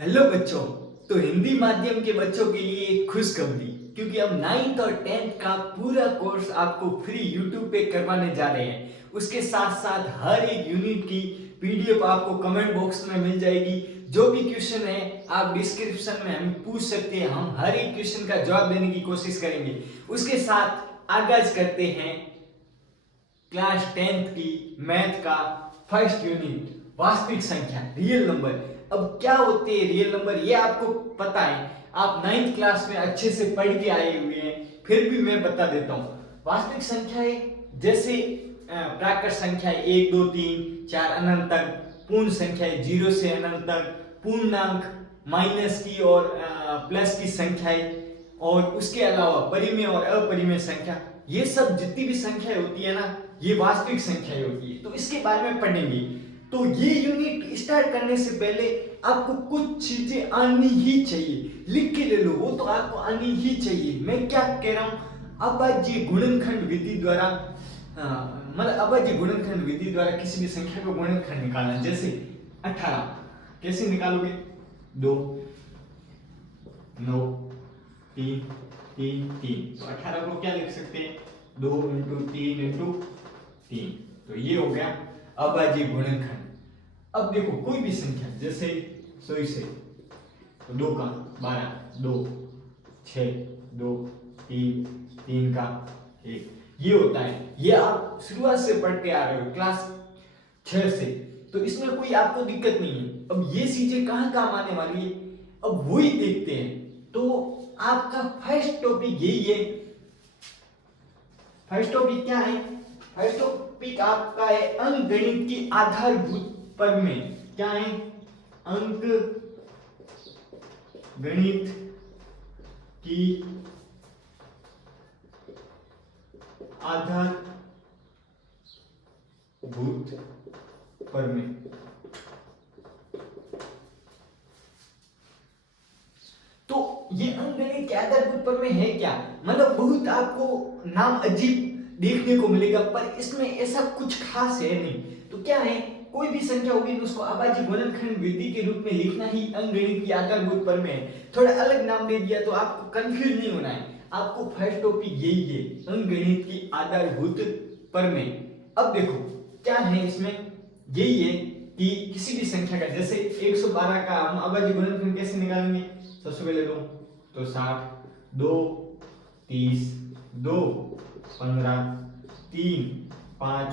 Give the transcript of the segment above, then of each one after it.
Hello बच्चों। तो हिंदी माध्यम के बच्चों के लिए एक खुशखबरी, क्योंकि अब 9th और 10th का पूरा कोर्स आपको फ्री यूट्यूब पे करवाने जा रहे हैं। उसके साथ साथ हर एक यूनिट की पीडीएफ आपको कमेंट बॉक्स में मिल जाएगी। जो भी क्वेश्चन है आप डिस्क्रिप्शन में हमें पूछ सकते हैं, हम हर एक क्वेश्चन का जवाब देने की कोशिश करेंगे। उसके साथ आगाज करते हैं क्लास 10th की मैथ का फर्स्ट यूनिट, वास्तविक संख्या, रियल नंबर। अब क्या होते हैं रियल नंबर ये आपको पता है, आप 9th क्लास में अच्छे से पढ़ के आए हुए हैं, फिर भी मैं बता देता हूँ। वास्तविक संख्याएं जैसे प्राकृत संख्या 1 2 3 4 अनंत तक, पूर्ण संख्याएं 0 से अनंत तक, पूर्णांक, माइनस की और प्लस की संख्याएं, और उसके अलावा परिमेय और अपरिमेय संख्या, ये सब जितनी भी संख्याएं होती है ना, ये वास्तविक संख्याएं होती है। तो इसके बारे में पढ़ेंगे। तो ये यूनिट स्टार्ट करने से पहले आपको कुछ चीजें आनी ही चाहिए, लिख के ले लो, वो तो आपको आनी ही चाहिए। मैं क्या कह रहा हूं, अभाज्य गुणनखंड विधि द्वारा, मतलब अभाज्य गुणनखंड विधि द्वारा किसी भी संख्या को गुणनखंड निकालना। जैसे 18 कैसे निकालोगे? 2 9 3 3 3, तो 18 को क्या लिख सकते हैं? 2 इंटू 3 इंटू 3। तो ये हो गया अभाज्य गुणनखंड। अब देखो कोई भी संख्या, जैसे 100 से, तो 2 का 12, 2 6 2 3 3 का 1, ये होता है। ये आप शुरुआत से पढ़ते आ रहे हो क्लास 6 से, तो इसमें कोई आपको दिक्कत नहीं है। अब ये चीजें कहाँ काम आने वाली है, अब वही देखते हैं। तो आपका फर्स्ट टॉपिक यही है। फर्स्ट टॉपिक क्या है? फर्स्ट टॉपिक आपका है अंकगणित की आधारभूत प्रमेय। क्या है? अंक गणित की आधारभूत प्रमेय। तो ये अंकगणित के आधारभूत प्रमेय है क्या? मतलब बहुत आपको नाम अजीब देखने को मिलेगा, पर इसमें ऐसा कुछ खास है नहीं। तो क्या है, कोई भी संख्या होगी तो उसको अभाज्य गुणनखंड विधि के रूप में लिखना ही अंकगणित की आधारभूत प्रमेय है। थोड़ा अलग नाम दे दिया तो आपको कंफ्यूज नहीं होना है। आपको फर्स्ट टॉपिक यही है, अंकगणित की आधारभूत प्रमेय। अब देखो क्या है इसमें, यही है कि किसी भी संख्या का, जैसे 112 का हम अभाज्य गुणनखंड कैसे निकालेंगे? सबसे पहले दो, तो 60, 2 30, 2 15, 3 5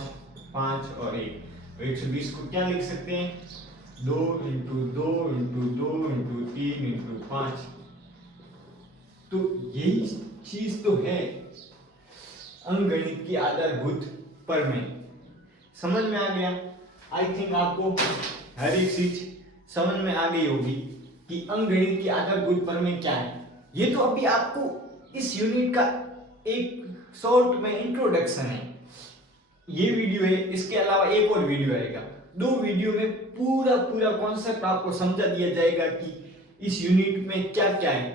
5 और 1, तो 120 को क्या लिख सकते हैं? 2 इंटू 2 इंटू 2 इंटू 3 इंटू 5। तो यही चीज तो है अंकगणित की आधारभूत प्रमेय। समझ में आ गया? आई थिंक आपको हर एक चीज समझ में आ गई होगी कि अंकगणित की आधारभूत प्रमेय क्या है। ये तो अभी आपको इस यूनिट का एक शॉर्ट में इंट्रोडक्शन है, ये वीडियो है। इसके अलावा एक और वीडियो आएगा, 2 वीडियो में पूरा पूरा कॉन्सेप्ट आपको समझा दिया जाएगा कि इस यूनिट में क्या क्या है।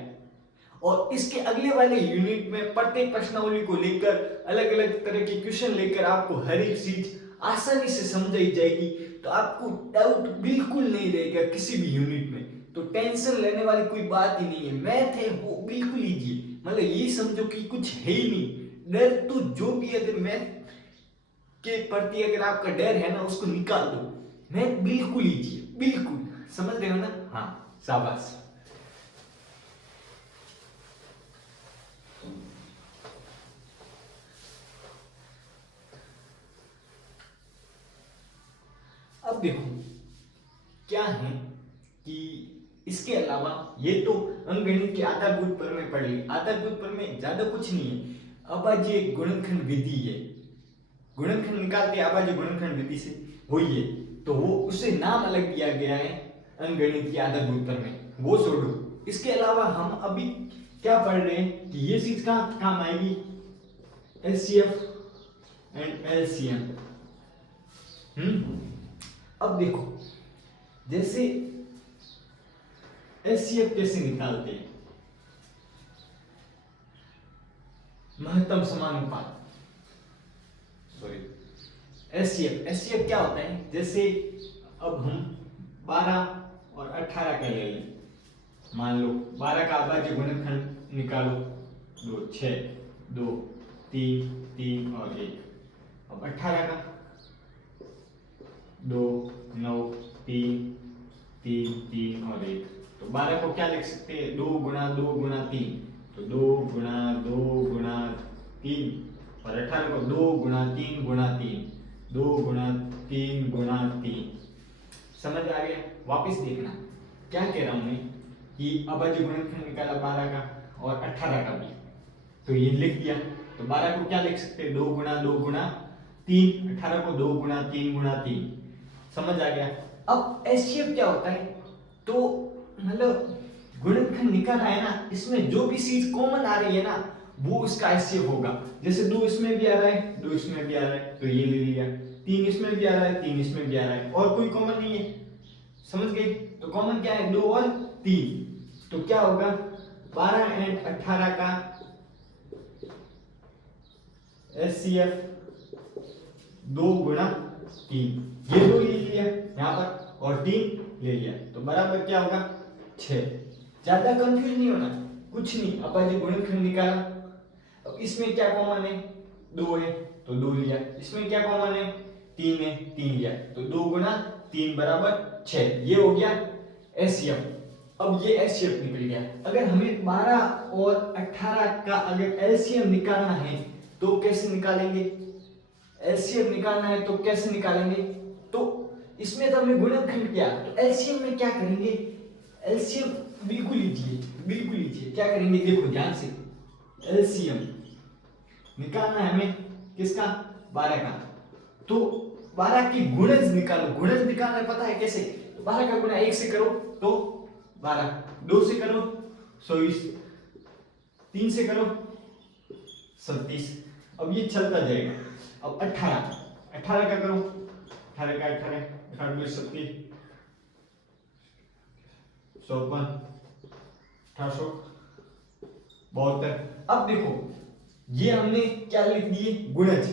और इसके अगले वाले यूनिट में प्रत्येक प्रश्नावली को लेकर अलग अलग तरह के क्वेश्चन लेकर आपको हर एक चीज आसानी से समझाई जाएगी। तो आपको डाउट बिल्कुल नहीं रहेगा किसी भी यूनिट में। तो टेंशन लेने वाली कोई बात ही नहीं है। मैथ है वो बिल्कुल इजी, मतलब ये समझो कि कुछ है ही नहीं। डर तो जो भी अगर मैथ के प्रति अगर आपका डर है ना, उसको निकाल दो। मैथ बिल्कुल इजी है, बिल्कुल। समझ रहे हो ना? हाँ, शाबाश। अब देखो क्या है कि इसके अलावा ये तो अंकगणित की आधारभूत प्रमेय पढ़ ली। आधारभूत प्रमेय ज्यादा कुछ नहीं है, अभाज्य गुणनखंड विधि है। गुणनखंड निकालते हैं अभाज्य गुणनखंड विधि से, वही है। तो वो उसे नाम अलग दिया गया है अंकगणित की आधारभूत प्रमेय, वो छोड़ो। इसके अलावा हम अभी क्या पढ़ रहे हैं कि ये चीज कहाँ काम आएगी? HCF and LCM. अब देखो जैसे एचसीएफ कैसे निकालते हैं? महत्तम समानुपात, सॉरी, एचसीएफ क्या होता है? जैसे अब हम 12 और 18 का ले लें, मान लो 12 का अभाज्य गुणनखंड निकालो, 2 6 2 3 3 और 1। अब 18 का 2 9 3 3 3 और 1। तो 12 को क्या लिख सकते हैं, 2 गुणा 2 गुणा 3, तो 2 गुणा 2 गुणा 3, और 18 को 2 गुणा 3 गुणा 3, 2 गुणा 3 गुणा 3। समझ आ गया? वापस देखना क्या कह रहा हूं मैं कि अभाज्य गुणनखंड निकाला 12 का और 18 का भी, तो ये लिख दिया। तो 12 को क्या लिख सकते हैं, 2 गुणा 2 गुणा 3, 18 को 2 गुणा 3 गुणा 3। समझ आ गया? अब एचसीएफ क्या होता है, तो मतलब गुणनखंड निकाला है ना, इसमें जो भी चीज कॉमन आ रही है ना वो उसका एचसीएफ होगा। जैसे 2 इसमें भी आ रहा है, 2 इसमें भी आ रहा है, तो ये ले लिया। 3 इसमें भी आ रहा है, 3 इसमें भी आ रहा है, और कोई कॉमन नहीं है। समझ गए? तो कॉमन क्या है, 2 और 3। तो क्या होगा, 12 एंड 18 का एचसीएफ 2 गुणा 3, ये 2 ले लिया यहाँ पर और 3 ले लिया, तो बराबर क्या होगा 6। ज्यादा कंफ्यूज नहीं होना, कुछ नहीं, अभाज्य गुणनखंड निकाला। अब इसमें क्या कॉमन है, 2 है तो 2 लिया, इसमें क्या कॉमन है, 3 है, 3 लिया, तो 2 गुणा 3 बराबर 6। ये हो गया एचसीएफ। अब ये एचसीएफ निकल गया। अगर हमें 12 और 18 का अगर एलसीएम निकालना है तो कैसे निकालेंगे, एलसीएम निकालना है तो कैसे निकालेंगे, तो इसमें तो हमने गुणनखंड किया, तो एलसीएम में क्या करेंगे, एलसीएम बिल्कुल लीजिए, क्या करेंगे, देखो ध्यान से, एलसीएम निकालना है हमें किसका, 12 का, तो 12 की गुणज निकालो। गुणज निकालना है, पता है कैसे, तो 12 का गुणा 1 से करो तो 12, 2 से करो 24, 3 से करो 37। अब ये चलता जाएगा। अब 18 का करो, 18 का 18 37 54 1872। अब देखो ये हमने क्या लिख दिए, गुणज।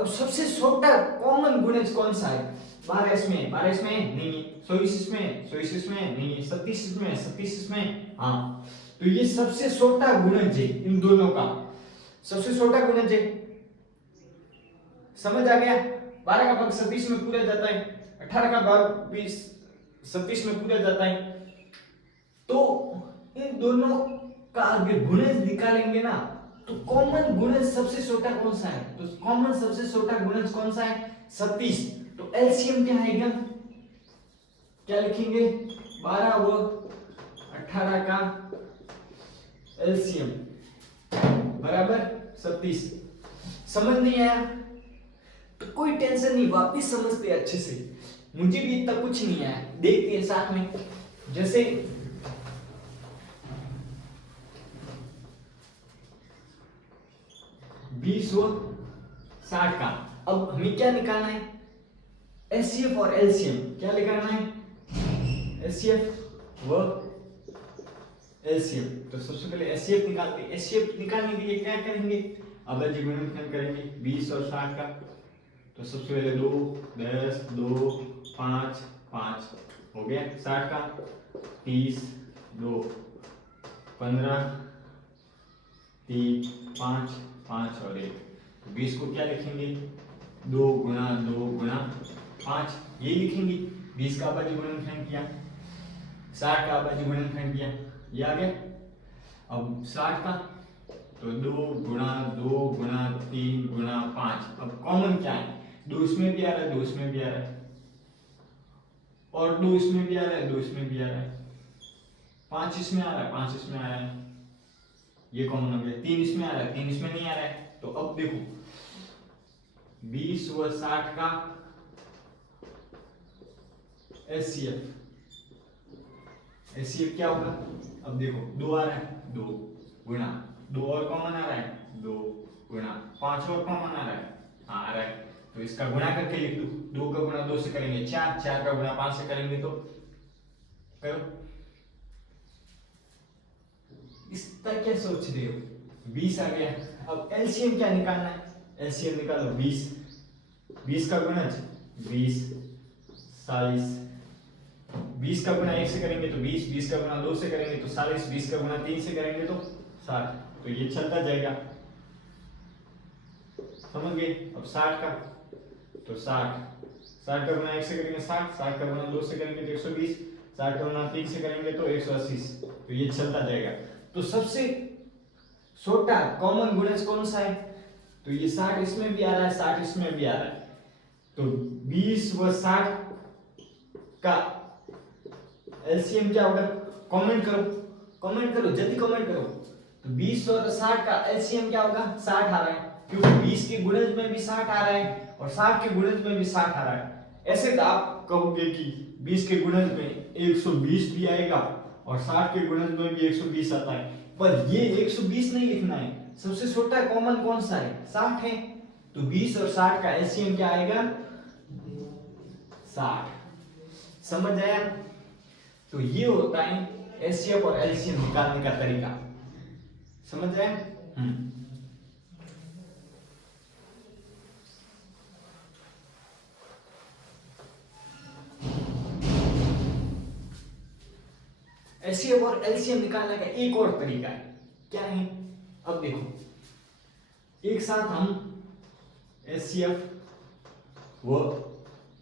अब सबसे छोटा कॉमन गुणज कौन सा है, 12 इसमें, 12 इसमें नहीं है, 24 इसमें, 24 इसमें नहीं है, 37 इसमें, 37 इसमें, हाँ, तो ये सबसे छोटा गुणज है इन दोनों का, सबसे छोटा गुणज है। समझ आ गया? 12 का भाग 37 में पूरा जाता है, 18 का भाग भी 37 में पूरा जाता है, तो इन दोनों का अगर गुणज निकालेंगे ना तो कॉमन गुणज सबसे छोटा कौन सा है, तो कॉमन सबसे छोटा गुणज कौन सा है, 37। तो एलसीएम क्या आएगा, क्या लिखेंगे, 12 व 18 का एलसीएम बराबर 37। समझ नहीं आया तो कोई टेंशन नहीं, वापिस समझते अच्छे से, मुझे भी इतना कुछ नहीं आया, देखते हैं साथ में। जैसे 20 व 60 का, अब हमें क्या निकालना है, एचसीएफ और एलसीएम क्या निकालना है, एचसीएफ व एलसीएम। तो सबसे पहले एचसीएफ निकालते हैं। एचसीएफ निकालने के लिए क्या करेंगे, अभाज्य गुणनखंड करेंगे 20 और 60 का, तो सबसे पहले 2 10 2 5 5 हो गया, 60 का 30 2 15 3 5 5 और 1, 20 को क्या लिखेंगे, 2 गुणा 2 गुणा 5, ये लिखेंगे। 20 का अभाज्य गुणनखंड किया, 60 का अभाज्य गुणनखंड किया, ये आ गया। अब 60 का तो 2 गुणा 2 गुणा 3 गुणा 5। अब कॉमन क्या है, 2 इसमें भी आ रहा है, 2 इसमें भी आ रहा है, और 2 इसमें भी आ रहा है, 2 इसमें भी आ रहा है, 5 इसमें आ रहा है, 5 इसमें आ रहा है, ये कॉमन हो गया। 3 इसमें आ रहा है, 3 इसमें नहीं आ रहा है। तो अब देखो 20 व 60 का एचसीएफ, एचसीएफ क्या होगा, अब देखो 2 आ रहा है, 2 गुणा 2 और कॉमन आ रहा है, 2 गुणा 5 और कॉमन आ रहा है, हाँ आ रहा है, तो इसका गुणा करके लिख दो। 2 का गुणा 2 से करेंगे 4, 4 का गुणा 5 से करेंगे तो करो। इस तरह क्या सोच रहे हो, 20 आ गया। अब एलसीएम क्या निकालना है, एलसीएम निकालो 20, 20 का गुणज 20 40, 20 का गुणा 1 से करेंगे तो 20, 20 का गुणा 2 से करेंगे तो 40, 20 का गुणा 3 से करेंगे तो 60। तो ये चलता जाएगा, समझ गए। अब 60 का तो 60 का गुणा 1 से करेंगे 60, 60 का गुणा 2 से करेंगे तो 120, 60 का गुणा 3 से करेंगे तो 180। तो ये चलता जाएगा। तो सबसे छोटा कॉमन गुणज कौन सा है? तो ये 60 इसमें भी आ रहा है, 60 इसमें भी आ रहा है। तो 20 व 60 का एलसीएम क्या होगा? कमेंट करो जल्दी कमेंट करो। तो 20 और 60 का एलसीएम क्या होगा? 60 आ रहा है, क्योंकि 20 के गुणज में भी 60 आ रहा है और 60 के गुणज में भी 60 आ रहा है। ऐसे तो आप कहोगे कि 20 के गुणज में 120 भी आएगा और 60 के गुणज में भी 120 आता है, पर ये 120 नहीं लिखना है। सबसे छोटा कॉमन कौन सा है? 60 है। तो 20 और 60 का एलसीएम क्या आएगा? 60। समझ आया? तो ये होता है एचसीएफ और एलसीएम निकालने का तरीका। समझ आया? एचसीएफ और एलसीएम निकालने का एक और तरीका है। क्या है? अब देखो, एक साथ हम एचसीएफ व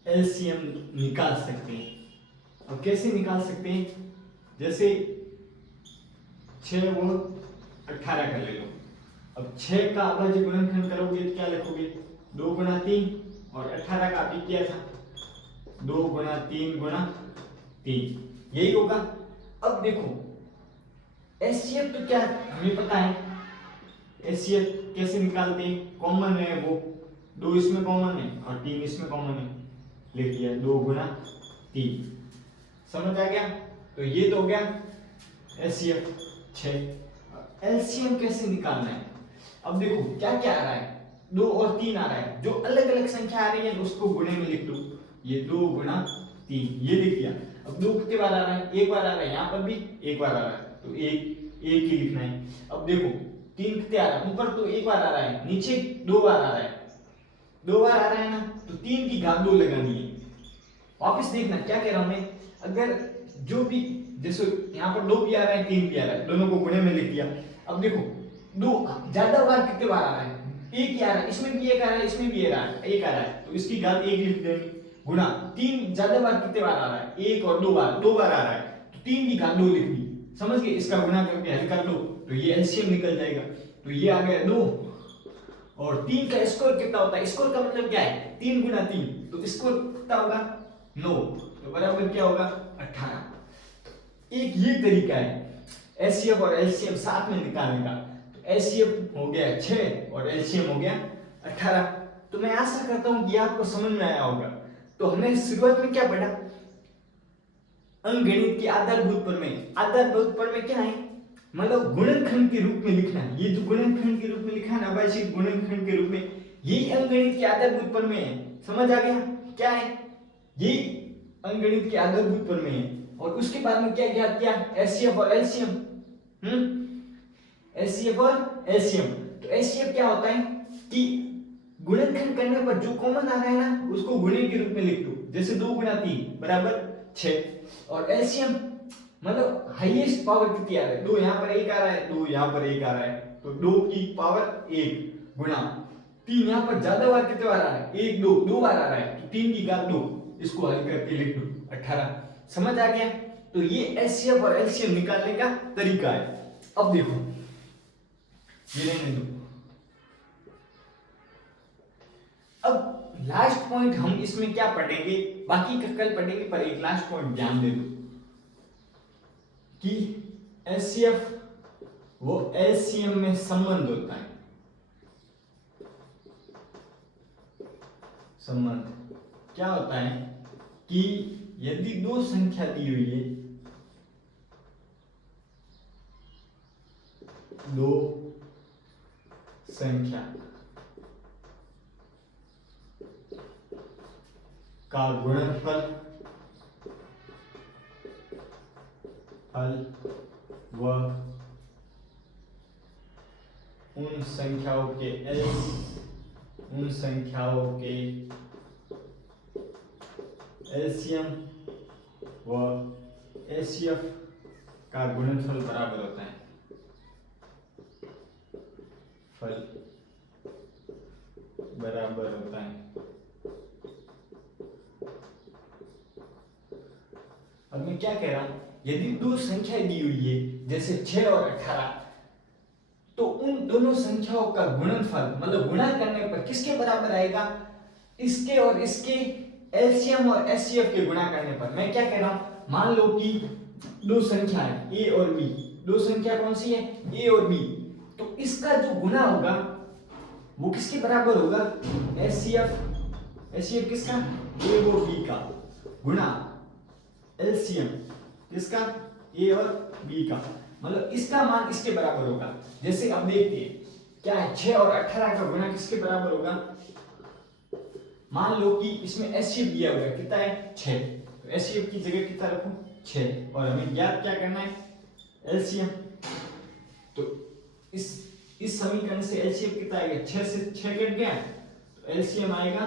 एलसीएम निकाल सकते हैं। अब कैसे निकाल सकते हैं? जैसे 6 व 18 का ले लो। अब 6 का अभाज्य गुणनखंड करोगे तो क्या लिखोगे? 2 गुणा 3, और 18 का अभी किया था 2 गुणा 3 गुणा 3, यही होगा। अब देखो एचसीएफ तो क्या हमें पता है, एचसीएफ कैसे निकालते हैं? कॉमन है वो, 2 इसमें कॉमन है और 3 इसमें कॉमन है, लिख दिया 2 गुणा 3। समझ आ गया? तो ये तो हो गया एचसीएफ 6। एलसीएम कैसे निकालना है? अब देखो क्या क्या आ रहा है, 2 और 3 आ रहा है। जो अलग अलग संख्या आ रही है उसको गुणे में लिख दो। ये 2 गुणा 3, ये लिख दिया। अब 2 कितने बार आ रहा है? एक बार आ रहा है, यहाँ पर भी एक बार आ रहा है, तो एक ही लिखना है। अब देखो 3 कितने आ रहा है? ऊपर तो एक बार आ रहा है, नीचे 2 बार आ रहा है, 2 बार आ रहा है ना, तो 3 की घात 2 लगानी है। वापस देखना क्या कह रहा हूं मैं, अगर जो भी जैसे यहाँ पर 2 भी आ रहा है 3 भी आ रहा है, दोनों को गुणे में लिख दिया। अब देखो 2 ज्यादा बार कितने बार आ रहा है? एक ही आ रहा है, इसमें भी एक आ रहा है, इसमें भी एक आ रहा है, तो इसकी घात 1 लिख देंगे। गुणा 3 ज्यादा बार कितने बार आ रहा है? 1 और 2 बार आ रहा है, तो 3 की घात 2 लिख दी। समझ गए? इसका गुणा करके हल कर लो तो ये एलसीएम निकल जाएगा। तो ये आ गया 2, और 3 का स्क्वायर कितना होता है? स्क्वायर का मतलब क्या है? 3 गुणा 3, तो स्क्वायर कितना होगा? 9, तो बराबर क्या होगा? 18। एक ये तरीका है एचसीएफ और एलसीएम साथ में निकालने का। तो एचसीएफ हो गया 6 और एलसीएम हो गया 18। तो मैं आशा करता हूं कि आपको समझ में आया होगा। तो हमने शुरुआत में क्या पढ़ा? अंकगणित की आधारभूत प्रमेय। आधारभूत प्रमेय क्या है? मतलब गुणनखंड के रूप में लिखना है। ये जो गुणनखंड के रूप में लिखा है ना, अभाज्य गुणनखंड के रूप में, यही अंकगणित की आधारभूत प्रमेय है। समझ आ गया? क्या है ये? अंकगणित के आधारभूत प्रमेय है। और उसके बाद में क्या ज्ञात किया? एचसीएफ और एलसीएम। एचसीएफ और एलसीएम। तो एचसीएफ क्या होता है कि गुणनखंड करने पर जो कॉमन आ रहा है ना, उसको गुणे के रूप में लिख दो। जैसे 2 गुणा 3 बराबर 6। और एलसीएम मतलब हाईएस्ट पावर कितनी आ रहा है? 2 यहाँ पर 1 आ रहा है, 2 यहाँ पर 1 आ रहा है, तो 2 की पावर 1 गुणा 3 यहाँ पर ज्यादा बार कितने बार आ रहा है? 1 2 बार आ रहा है, तो 3 की घात 2, इसको हल करके लिख दो 18। समझ आ गया? तो ये एचसीएफ और एलसीएम निकालने का तरीका है। अब देखो ये रहने दो। अब लास्ट पॉइंट हम इसमें क्या पढ़ेंगे, बाकी का कल पढ़ेंगे, पर एक लास्ट पॉइंट ध्यान दे दो कि एचसीएफ वो एलसीएम में संबंध होता है। संबंध क्या होता है कि यदि 2 संख्या दी हुई है, 2 संख्या का गुणनफल हल व उन संख्याओं के एलसीएम व एचसीएफ का गुणनफल बराबर होता है फल बराबर होता है। अब मैं क्या कह रहा हूं, यदि दो संख्याएं दी हुई है जैसे 6 और 18, तो उन दोनों संख्याओं का गुणनफल मतलब गुणा करने पर किसके बराबर आएगा, इसके और इसके एलसीएम और एचसीएफ के गुणा करने पर। मैं क्या कह रहा हूं, मान लो कि दो संख्या है ए और बी, दो संख्या कौन सी है ए और बी, तो इसका जो गुणा होगा वो किसके बराबर होगा, एचसीएफ, एचसीएफ किसका ए और बी का गुणा एलसीएम किसका ए और बी का, मतलब इसका मान इसके बराबर होगा। जैसे अब देखते हैं क्या है 6 और 18 का गुणा किसके बराबर होगा, मान लो कि इसमें एचसीएफ दिया हुआ है कितना है 6, तो एचसीएफ की जगह कितना रखूं 6, और हमें ज्ञात क्या करना है एलसीएम। तो इस समीकरण से एलसीएम कितना आएगा, 6 से 6 कट गया तो एलसीएम आएगा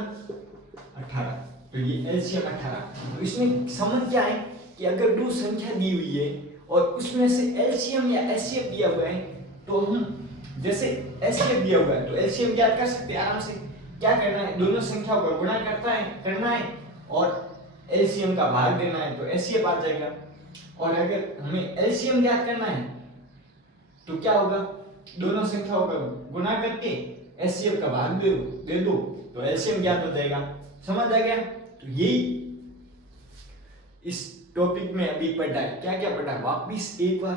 18, तो ये एलसीएम 18। तो इसमें समझ क्या है कि अगर दो संख्या दी हुई है और उसमें से एलसीएम या एचसीएफ दिया हुआ है, तो हम जैसे एचसीएफ दिया हुआ है तो एलसीएम ज्ञात कर सकते हैं आराम से। क्या करना है, दोनों संख्याओं का गुणा करना है और एलसीएम का भाग देना है, तो एचसीएफ आ जाएगा। और अगर हमें एलसीएम ज्ञात करना है तो क्या होगा, दोनों संख्याओं का गुणा करके एचसीएफ का भाग दे दो तो एलसीएम ज्ञात हो जाएगा। समझ आ गया। तो यही इस टॉपिक में अभी पढ़ा है। क्या क्या पढ़ा, वापिस एक बार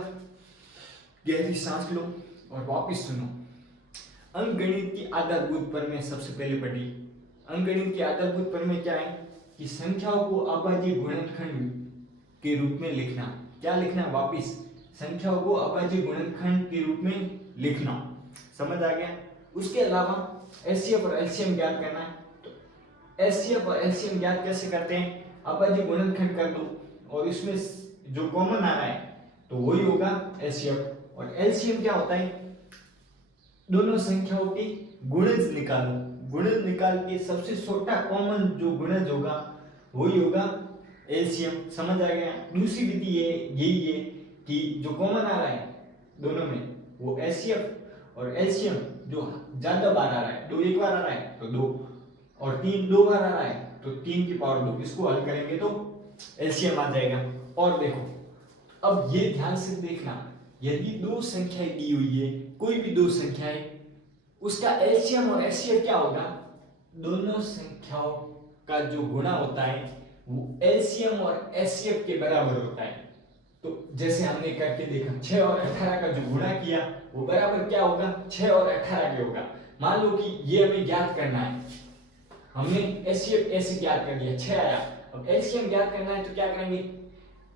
गहरी सांस लो और वापिस सुनो। अंकगणित की आधारभूत प्रमेय सबसे पहले पढ़ी। अंकगणित की आधारभूत प्रमेय क्या है कि संख्याओं को अभाज्य गुणनखंड के रूप में लिखना। क्या लिखना, वापिस संख्याओं को अभाज्य गुणनखंड के रूप में लिखना। समझ आ गया। उसके अलावा एचसीएफ और एलसीएम ज्ञात करना है। तो एचसीएफ और एलसीएम ज्ञात कैसे करते हैं, अभाज्य गुणनखंड कर दो और इसमें जो कॉमन आ रहा है तो वही होगा एचसीएफ। और एलसीएम क्या होता है, दोनों संख्याओं के गुणज निकालो, गुणज निकाल के सबसे छोटा कॉमन जो गुणज होगा वही होगा एलसीएम। समझ आ गया। दूसरी विधि यही है कि जो कॉमन आ रहा है दोनों में वो एचसीएफ और एलसीएम जो ज्यादा बार आ रहा है, 2 एक बार आ रहा है तो 2 और 3 2 बार आ रहा है तो 3 की पावर 2, इसको हल करेंगे तो एलसीएम आ जाएगा। और देखो अब ये ध्यान से देखना, यदि दो संख्याएं दी हुई है, कोई भी दो संख्याएं, उसका एलसीएम और एचसीएफ क्या होगा, दोनों संख्याओं का जो गुणा होता है वो एलसीएम और एचसीएफ के बराबर होता है। तो जैसे हमने करके देखा 6 और 18 का जो गुणा किया वो बराबर क्या होगा, 6 और 18 के होगा। मान लो कि ये हमें ज्ञात करना है, हमने एचसीएफ ऐसे ज्ञात कर लिया 6 आया, अब एलसीएम ज्ञात करना है तो क्या करेंगे,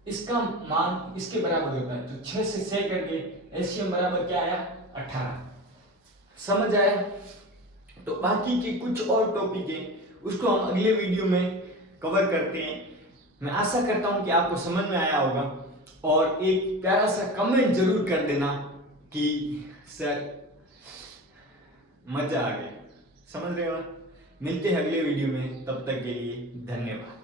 इसका मान इसके बराबर होता है, तो 6 से 6 करके एलसीएम बराबर क्या आया 18। समझ आया। तो बाकी के कुछ और टॉपिक है उसको हम अगले वीडियो में कवर करते हैं। मैं आशा करता हूं कि आपको समझ में आया होगा और एक प्यारा सा कमेंट जरूर कर देना कि सर मजा आ गया। समझ रहे हो। मिलते हैं अगले वीडियो में, तब तक के लिए धन्यवाद।